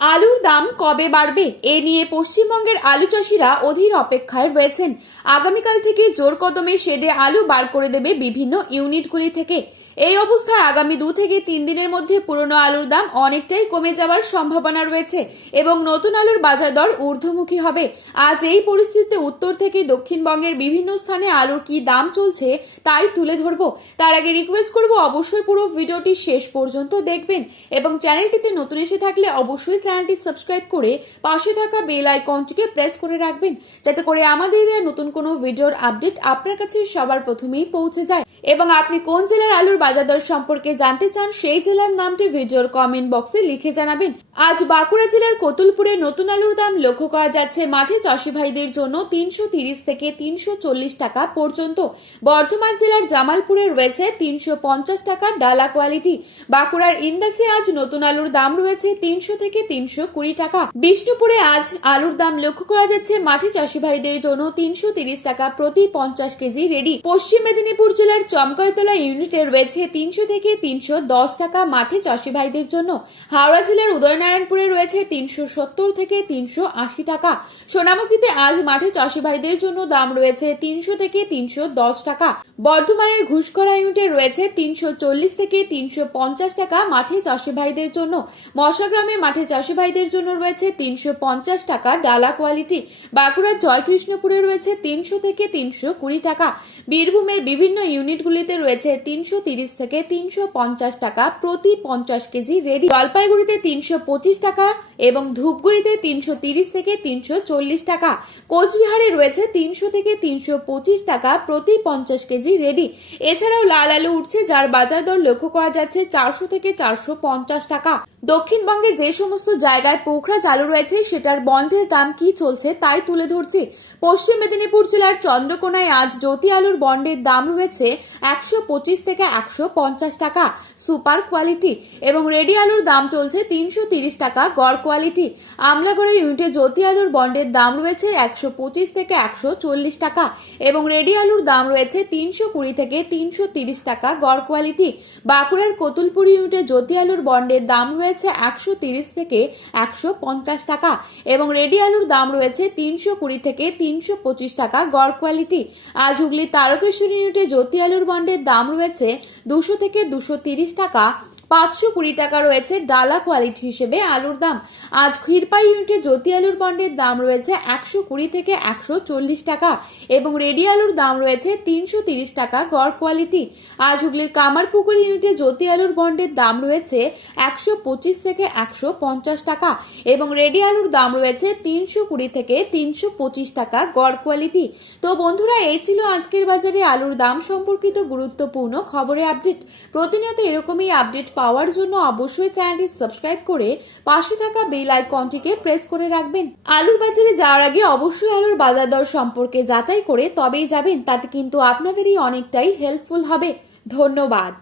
আলুর দাম কবে বাড়বে এ নিয়ে পশ্চিমবঙ্গের আলু চাষিরা অধীর অপেক্ষায় রয়েছেন। আগামীকাল থেকে জোর কদমে শেডে আলু বার করে দেবে বিভিন্ন ইউনিটগুলি থেকে। এই অবস্থায় আগামী 2 থেকে 3 দিনের মধ্যে পুরনো আলুর দাম অনেকটাই কমে যাওয়ার সম্ভাবনা রয়েছে এবং নতুন আলুর বাজার দর ঊর্ধ্বমুখী হবে। আজ এই পরিস্থিতিতে উত্তর থেকে দক্ষিণবঙ্গের বিভিন্ন স্থানে আলুর কি দাম চলছে তাই তুলে ধরবো। তার আগে রিকোয়েস্ট করব অবশ্যই পুরো ভিডিওটি শেষ পর্যন্ত দেখবেন এবং চ্যানেলটিতে নতুন এসে থাকলে অবশ্যই চ্যানেলটি সাবস্ক্রাইব করে পাশে থাকা বেল আইকনটিকে প্রেস করে রাখবেন, যাতে করে আমাদের দেওয়া নতুন কোনো ভিডিওর আপডেট আপনার কাছে সবার প্রথমেই পৌঁছে যায়। এবং আপনি কোন জেলার আলুর বাজার দর সম্পর্কে জানতে চান সেই জেলার নামটি ভিডিওর কমেন্ট বক্সে লিখে জানাবেন। আজ বাঁকুড়া জেলার কতুলপুরে নতুন আলুর দাম লক্ষ্য করা যাচ্ছে মাঠে চাষি ভাইদের জন্য 330 থেকে 340 টাকা পর্যন্ত। বর্ধমান জেলার জামালপুরে রয়েছে 350 টাকার ডালা কোয়ালিটি। বাঁকুড়ার ইন্দাসে আজ নতুন আলুর দাম রয়েছে 300 থেকে 320 টাকা। বিষ্ণুপুরে আজ আলুর দাম লক্ষ্য করা যাচ্ছে মাঠে চাষি ভাইদের জন্য 330 টাকা প্রতি 50 কেজি রেডি। পশ্চিম মেদিনীপুর জেলার চমকাইতলা ইউনিটে রয়েছে 300 থেকে 310 টাকা মাঠে চাষি ভাইদের জন্য। হাওড়া জেলার উদয়নারায়ণপুরে রয়েছে 370 থেকে 380 টাকা। সোনামুখীতে আজ মাঠে চাষি ভাইদের জন্য দাম রয়েছে 300 থেকে 310 টাকা। বর্ধমানের ঘুষকরা ইউনিটে রয়েছে 340 থেকে 350 টাকা মাঠে চাষি ভাইদের জন্য। মশাগ্রামে মাঠে চাষি ভাইদের জন্য রয়েছে 350 টাকা ডালা কোয়ালিটি। বাঁকুড়ার জয়কৃষ্ণপুরে রয়েছে 300 থেকে 320 টাকা। বীরভূমের বিভিন্ন ইউনিটগুলিতে রয়েছে 330 থেকে 350 টাকা প্রতি 50 কেজি রেডি। জলপাইগুড়িতে 325 টাকা এবং ধূপগুড়িতে 330 থেকে 340 টাকা। কোচবিহারে রয়েছে 300 থেকে 325 টাকা প্রতি 50 কেজি রেডি। এছাড়াও লাল আলু উঠছে, যার বাজার দর লক্ষ্য করা যাচ্ছে 400 থেকে 450 টাকা। দক্ষিণবঙ্গে যে সমস্ত জায়গায় পোখরা চালু রয়েছে সেটার বন্ডের দাম কি চলছে তাই তুলে ধরছি। পশ্চিম মেদিনীপুর জেলার চন্দ্রকোনায় আজ জ্যোতি আলুর বন্ডের দাম রয়েছে 125 থেকে 150 টাকা সুপার কোয়ালিটি এবং রেডি আলুর দাম চলছে 330 টাকা গড় কোয়ালিটি। আমলাগড়ে ইউনিটে জ্যোতি আলুর বন্ডের দাম রয়েছে 125 থেকে 140 টাকা এবং রেডি আলুর দাম রয়েছে 320 থেকে 330 টাকা গড় কোয়ালিটি। বাঁকুড়ার কতুলপুর ইউনিটে জ্যোতি আলুর বন্ডের দাম রয়েছে 130 থেকে 150 টাকা এবং রেডি আলুর দাম রয়েছে 320 থেকে 325 টাকা গড় কোয়ালিটি। আজ হুগলি তারকেশ্বরী ইউনিটে জ্যোতি আলুর বন্ডের দাম রয়েছে 200 থেকে 230 টাকা। 520 টাকা রয়েছে ডালা কোয়ালিটি হিসেবে আলুর দাম। আজ ক্ষীরপাই ইউনিটে জ্যোতি আলুর বন্ডের দাম রয়েছে 120 থেকে 140 টাকা এবং রেডি আলুর দাম রয়েছে 330 টাকা গড় কোয়ালিটি। আজ হুগলির কামারপুকুর ইউনিটে জ্যোতি আলুর বন্ডের দাম রয়েছে 125 থেকে 150 টাকা এবং রেডি আলুর দাম রয়েছে 320 থেকে 325 টাকা গড় কোয়ালিটি। তো বন্ধুরা, এই ছিল আজকের বাজারে আলুর দাম সম্পর্কিত গুরুত্বপূর্ণ খবরের আপডেট। প্রতিনিয়ত এরকমই আপডেট পাওয়ার জন্য অবশ্যই চ্যানেলটি সাবস্ক্রাইব করে পাশে থাকা বেল আইকনটিকে প্রেস করে রাখবেন। আলুর বাজারে যাওয়ার আগে অবশ্যই আলুর বাজার দর সম্পর্কে যাচাই করে তবেই যাবেন, তাতে কিন্তু আপনাদেরই অনেকটাই হেল্পফুল হবে। ধন্যবাদ।